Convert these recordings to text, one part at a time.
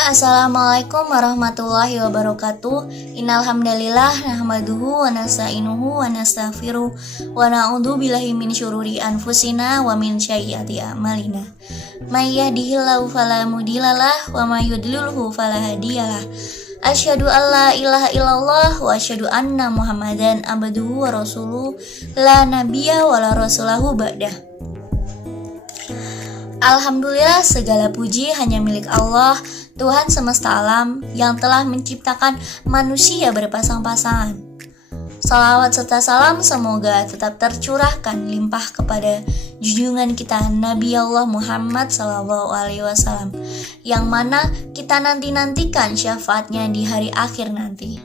Assalamualaikum warahmatullahi wabarakatuh. Innal hamdalillah nahmaduhu wa nasta'inuhu wa nastaghfiruh wa na'udzu billahi min syururi anfusina wa min sayyiati a'malina. May yahdihillahu fala mudhillalah wa may yudlilhu fala hadiyalah. Asyhadu an la ilaha illallah wa asyhadu anna Muhammadan abduhu wa rasuluh la nabiyya wa la rasulahu ba'dah. Alhamdulillah, segala puji hanya milik Allah, Tuhan semesta alam yang telah menciptakan manusia berpasang-pasangan. Salawat serta salam semoga tetap tercurahkan limpah kepada junjungan kita Nabi Allah Muhammad SAW, yang mana kita nantikan syafaatnya di hari akhir nanti.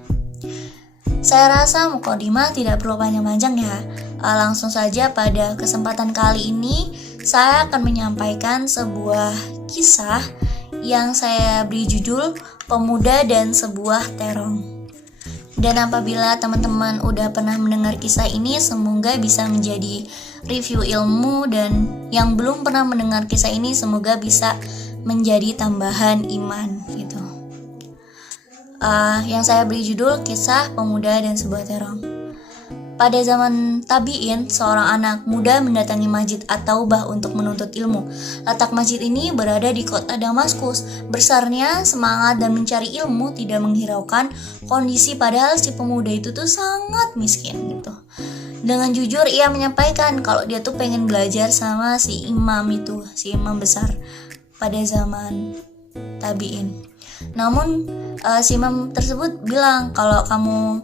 Saya rasa mukadimah tidak perlu panjang-panjang ya. Langsung saja pada kesempatan kali ini saya akan menyampaikan sebuah kisah yang saya beri judul Pemuda dan Sebuah Terong. Dan apabila teman-teman udah pernah mendengar kisah ini, semoga bisa menjadi review ilmu, dan yang belum pernah mendengar kisah ini semoga bisa menjadi tambahan iman gitu. Yang saya beri judul Kisah Pemuda dan Sebuah Terong. Pada zaman tabi'in, seorang anak muda mendatangi masjid At-Taubah untuk menuntut ilmu. Letak masjid ini berada di kota Damaskus. Besarnya semangat dan mencari ilmu tidak menghiraukan kondisi, padahal si pemuda itu tuh sangat miskin gitu. Dengan jujur ia menyampaikan kalau dia tuh pengen belajar sama si imam itu, si imam besar pada zaman tabi'in. Namun si imam tersebut bilang, kalau kamu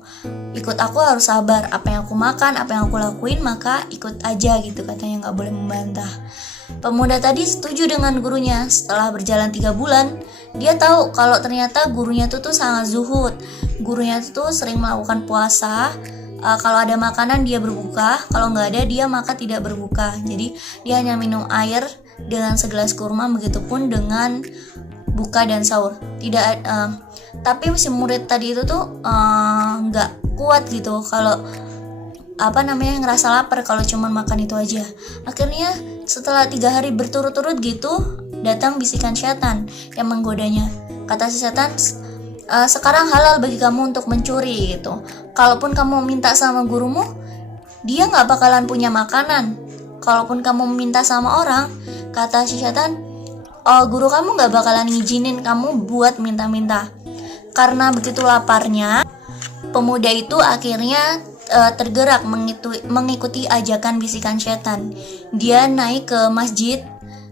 ikut aku harus sabar, apa yang aku makan, apa yang aku lakuin, maka ikut aja gitu, katanya, nggak boleh membantah. Pemuda tadi setuju dengan gurunya. Setelah berjalan 3 bulan, dia tahu kalau ternyata gurunya tuh sangat zuhud. Gurunya tuh sering melakukan puasa. Kalau ada makanan dia berbuka, kalau nggak ada dia maka tidak berbuka. Jadi dia hanya minum air dengan segelas kurma, begitupun dengan buka dan sahur. Tapi si murid tadi itu tuh nggak kuat gitu kalau ngerasa lapar kalau cuma makan itu aja. Akhirnya setelah 3 hari berturut-turut gitu, datang bisikan setan yang menggodanya. Kata si setan, sekarang halal bagi kamu untuk mencuri gitu. Kalaupun kamu minta sama gurumu, dia nggak bakalan punya makanan. Kalaupun kamu minta sama orang, kata si setan, guru kamu gak bakalan ngizinin kamu buat minta-minta. Karena begitu laparnya, pemuda itu akhirnya tergerak mengikuti ajakan bisikan setan. Dia naik ke masjid,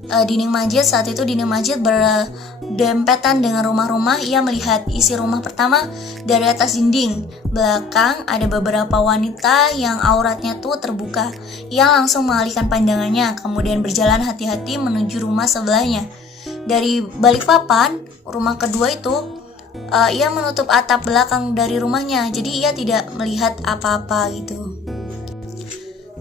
dinding masjid. Saat itu dinding masjid berdempetan dengan rumah-rumah. Ia melihat isi rumah pertama dari atas dinding belakang ada beberapa wanita yang auratnya tuh terbuka. Ia langsung mengalihkan pandangannya, kemudian berjalan hati-hati menuju rumah sebelahnya. Dari balik papan rumah kedua itu, ia menutup atap belakang dari rumahnya, jadi ia tidak melihat apa-apa gitu.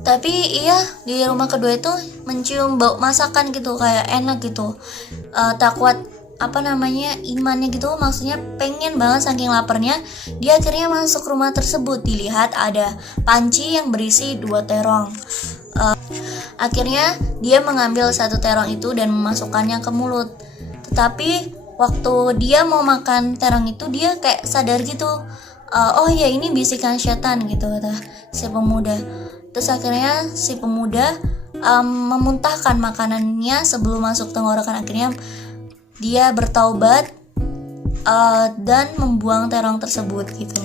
Tapi ia di rumah kedua itu mencium bau masakan gitu, kayak enak gitu. Tak kuat imannya gitu, maksudnya pengen banget saking laparnya. Dia akhirnya masuk rumah tersebut. Dilihat ada panci yang berisi 2 terong. Akhirnya dia mengambil 1 terong itu dan memasukkannya ke mulut. Tetapi waktu dia mau makan terong itu, dia kayak sadar gitu, oh ya ini bisikan setan gitu, kata si pemuda. Terus akhirnya si pemuda memuntahkan makanannya sebelum masuk tenggorokan. Akhirnya dia bertaubat dan membuang terong tersebut gitu.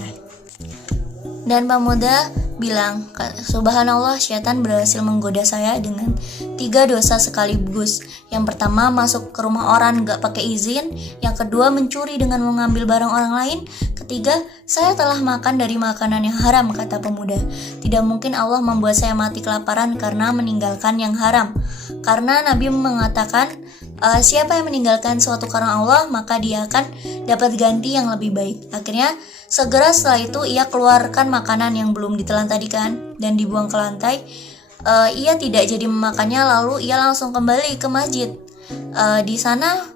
Dan pemuda bilang, subhanallah, setan berhasil menggoda saya dengan 3 dosa sekaligus. Yang pertama, masuk ke rumah orang gak pakai izin. Yang kedua, mencuri dengan mengambil barang orang lain. Ketiga, saya telah makan dari makanan yang haram, kata pemuda. Tidak mungkin Allah membuat saya mati kelaparan karena meninggalkan yang haram. Karena Nabi mengatakan, siapa yang meninggalkan suatu karena Allah, maka dia akan dapat ganti yang lebih baik. Akhirnya segera setelah itu ia keluarkan makanan yang belum ditelan tadi kan, dan dibuang ke lantai. Ia tidak jadi memakannya, lalu ia langsung kembali ke masjid. Di sana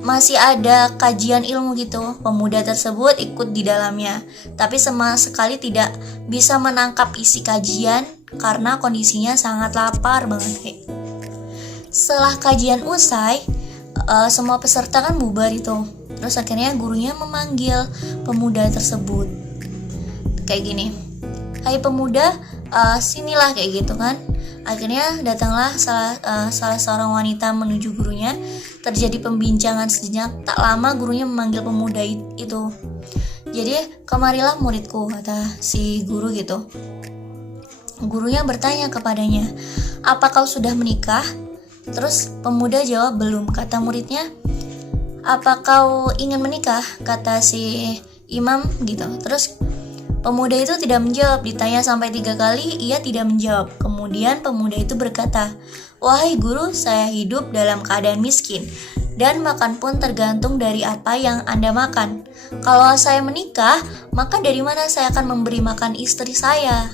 masih ada kajian ilmu gitu. Pemuda tersebut ikut di dalamnya, tapi sama sekali tidak bisa menangkap isi kajian karena kondisinya sangat lapar banget. Setelah kajian usai, semua peserta kan bubar itu. Terus akhirnya gurunya memanggil pemuda tersebut kayak gini, "Hai pemuda, sinilah," kayak gitu kan. Akhirnya datanglah salah seorang wanita menuju gurunya. Terjadi pembincangan sejenak. Tak lama gurunya memanggil pemuda itu. "Jadi, kemarilah muridku," kata si guru gitu. Gurunya bertanya kepadanya, "Apa kau sudah menikah?" Terus pemuda jawab, "Belum." Kata muridnya, "Apa kau ingin menikah?" Kata si imam gitu. Terus pemuda itu tidak menjawab. Ditanya sampai 3 kali, ia tidak menjawab. Kemudian pemuda itu berkata, "Wahai guru, saya hidup dalam keadaan miskin, dan makan pun tergantung dari apa yang Anda makan. Kalau saya menikah, maka dari mana saya akan memberi makan istri saya?"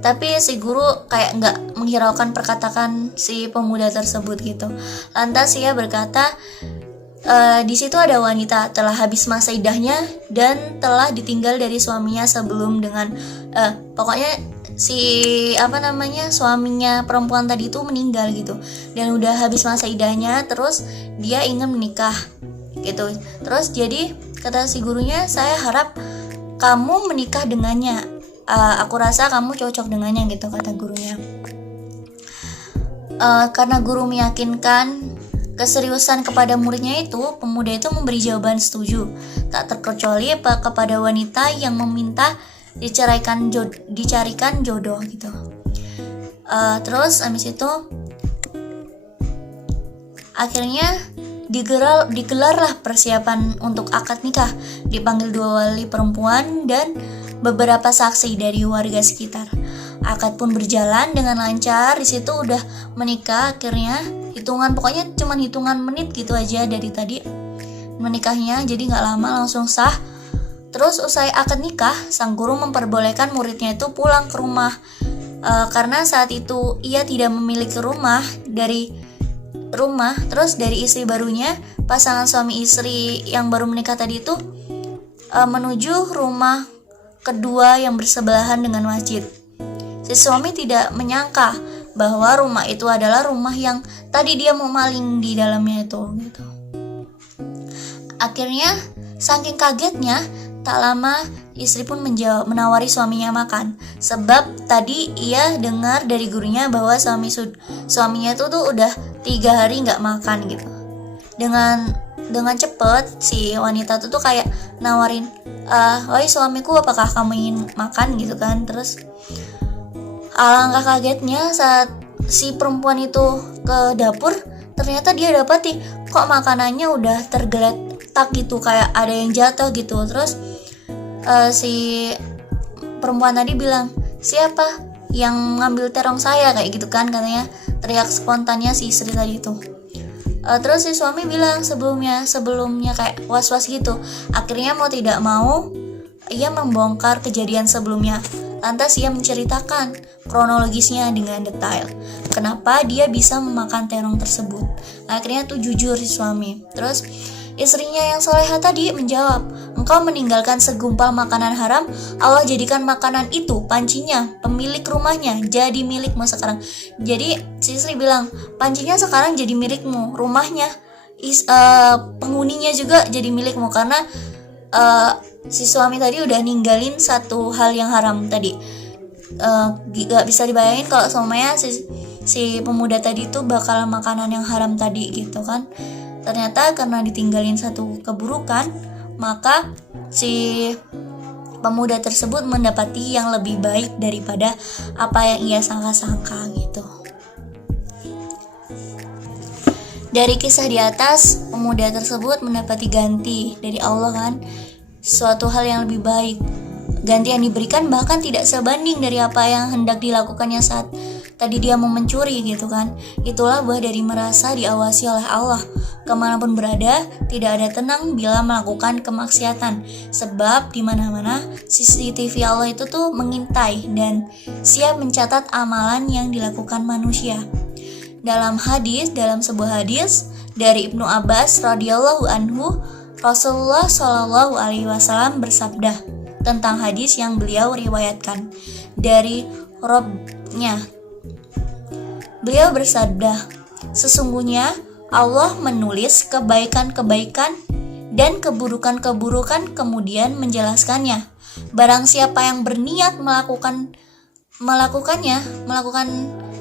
Tapi si guru kayak nggak menghiraukan perkataan si pemuda tersebut gitu. Lantas ia berkata, di situ ada wanita telah habis masa idahnya dan telah ditinggal dari suaminya sebelum dengan pokoknya suaminya perempuan tadi itu meninggal gitu, dan udah habis masa idahnya, terus dia ingin menikah gitu. Terus jadi kata si gurunya, "Saya harap kamu menikah dengannya, aku rasa kamu cocok dengannya," gitu kata gurunya. Karena guru meyakinkan keseriusan kepada muridnya itu, pemuda itu memberi jawaban setuju, tak terkecuali kepada wanita yang meminta dicarikan jodoh gitu. Terus habis itu akhirnya digelarlah persiapan untuk akad nikah. Dipanggil 2 wali perempuan dan beberapa saksi dari warga sekitar. Akad pun berjalan dengan lancar. Di situ udah menikah akhirnya. Pokoknya cuma hitungan menit gitu aja dari tadi menikahnya, jadi nggak lama langsung sah. Terus usai akad nikah, sang guru memperbolehkan muridnya itu pulang ke rumah, karena saat itu ia tidak memiliki rumah. Terus dari istri barunya, pasangan suami istri yang baru menikah tadi itu menuju rumah kedua yang bersebelahan dengan masjid. Si suami tidak menyangka bahwa rumah itu adalah rumah yang tadi dia mau maling di dalamnya itu gitu. Akhirnya saking kagetnya, tak lama istri pun menawari suaminya makan, sebab tadi ia dengar dari gurunya bahwa suaminya itu tuh udah 3 hari nggak makan gitu. Dengan cepet si wanita tuh kayak nawarin, "Wahai suamiku, apakah kamu ingin makan?" gitu kan. Terus alangkah kagetnya saat si perempuan itu ke dapur, ternyata dia dapati kok makanannya udah tergeletak gitu, kayak ada yang jatuh gitu. Terus si perempuan tadi bilang, "Siapa yang ngambil terong saya?" kayak gitu kan, katanya teriak spontannya si istri tadi itu. Terus si suami bilang sebelumnya kayak was-was gitu. Akhirnya mau tidak mau ia membongkar kejadian sebelumnya. Lantas ia menceritakan kronologisnya dengan detail, kenapa dia bisa memakan terong tersebut. Akhirnya tuh jujur si suami. Terus istrinya yang solehah tadi menjawab, "Engkau meninggalkan segumpal makanan haram, Allah jadikan makanan itu, pancinya, pemilik rumahnya, jadi milikmu sekarang." Jadi si istri bilang, pancinya sekarang jadi milikmu, rumahnya, penghuninya juga jadi milikmu, karena si suami tadi udah ninggalin satu hal yang haram tadi. Gak bisa dibayangin kalau semuanya si pemuda tadi itu bakal makanan yang haram tadi gitu kan. Ternyata karena ditinggalin satu keburukan, maka si pemuda tersebut mendapati yang lebih baik daripada apa yang ia sangka-sangka gitu. Dari kisah di atas, pemuda tersebut mendapati ganti dari Allah kan, suatu hal yang lebih baik. Ganti yang diberikan bahkan tidak sebanding dari apa yang hendak dilakukannya saat tadi dia mau mencuri gitu kan. Itulah buah dari merasa diawasi oleh Allah. Kemanapun berada, tidak ada tenang bila melakukan kemaksiatan, sebab di mana-mana CCTV Allah itu tuh mengintai dan siap mencatat amalan yang dilakukan manusia. Dalam sebuah hadis dari Ibnu Abbas radhiyallahu anhu, Rasulullah Shallallahu alaihi wasallam bersabda tentang hadis yang beliau riwayatkan dari Rabb-nya. Beliau bersabda, "Sesungguhnya Allah menulis kebaikan-kebaikan dan keburukan-keburukan kemudian menjelaskannya. Barang siapa yang berniat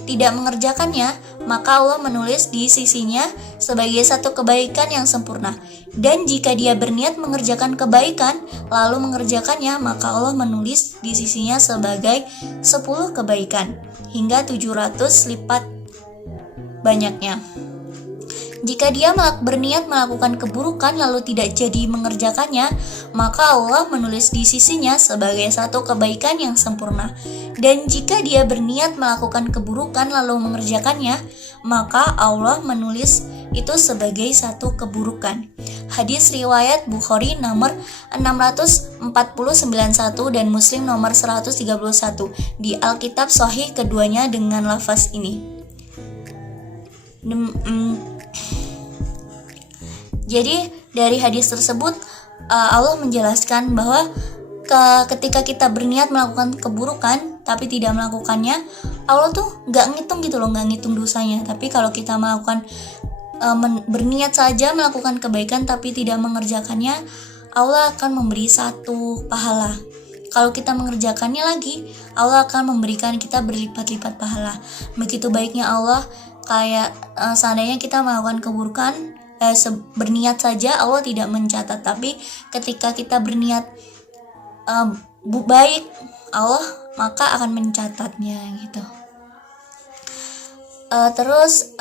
tidak mengerjakannya, maka Allah menulis di sisinya sebagai satu kebaikan yang sempurna. Dan jika dia berniat mengerjakan kebaikan lalu mengerjakannya, maka Allah menulis di sisinya sebagai 10 kebaikan hingga 700 lipat banyaknya. Jika dia berniat melakukan keburukan lalu tidak jadi mengerjakannya, maka Allah menulis di sisinya sebagai satu kebaikan yang sempurna. Dan jika dia berniat melakukan keburukan lalu mengerjakannya, maka Allah menulis itu sebagai satu keburukan. Hadis riwayat Bukhari nomor 64091 dan Muslim nomor 131 di Alkitab Sahih keduanya dengan lafaz ini. Jadi dari hadis tersebut Allah menjelaskan bahwa ketika kita berniat melakukan keburukan tapi tidak melakukannya, Allah tuh nggak ngitung gitu loh, nggak ngitung dosanya. Tapi kalau kita melakukan berniat saja melakukan kebaikan tapi tidak mengerjakannya, Allah akan memberi satu pahala. Kalau kita mengerjakannya lagi, Allah akan memberikan kita berlipat-lipat pahala. Begitu baiknya Allah, kayak seandainya kita melakukan keburukan, berniat saja Allah tidak mencatat, tapi ketika kita berniat baik, Allah maka akan mencatatnya gitu. Terus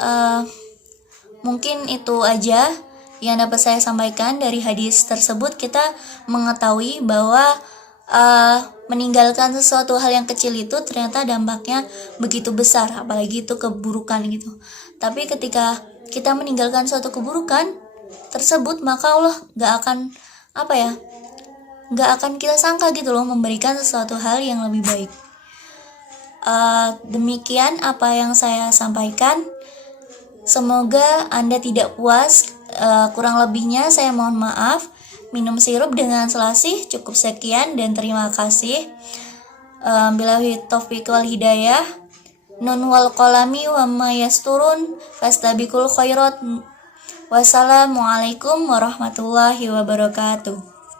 mungkin itu aja yang dapat saya sampaikan dari hadis tersebut. Kita mengetahui bahwa meninggalkan sesuatu hal yang kecil itu ternyata dampaknya begitu besar, apalagi itu keburukan gitu. Tapi ketika kita meninggalkan suatu keburukan tersebut, maka Allah gak akan kita sangka gitu loh memberikan sesuatu hal yang lebih baik. Demikian apa yang saya sampaikan. Semoga Anda tidak puas. Kurang lebihnya saya mohon maaf. Minum sirup dengan selasih. Cukup sekian dan terima kasih. Billahi taufiq wal hidayah. Nun wal qalami wa ma yasturun fastabiqul khairat. Wassalamualaikum warahmatullahi wabarakatuh.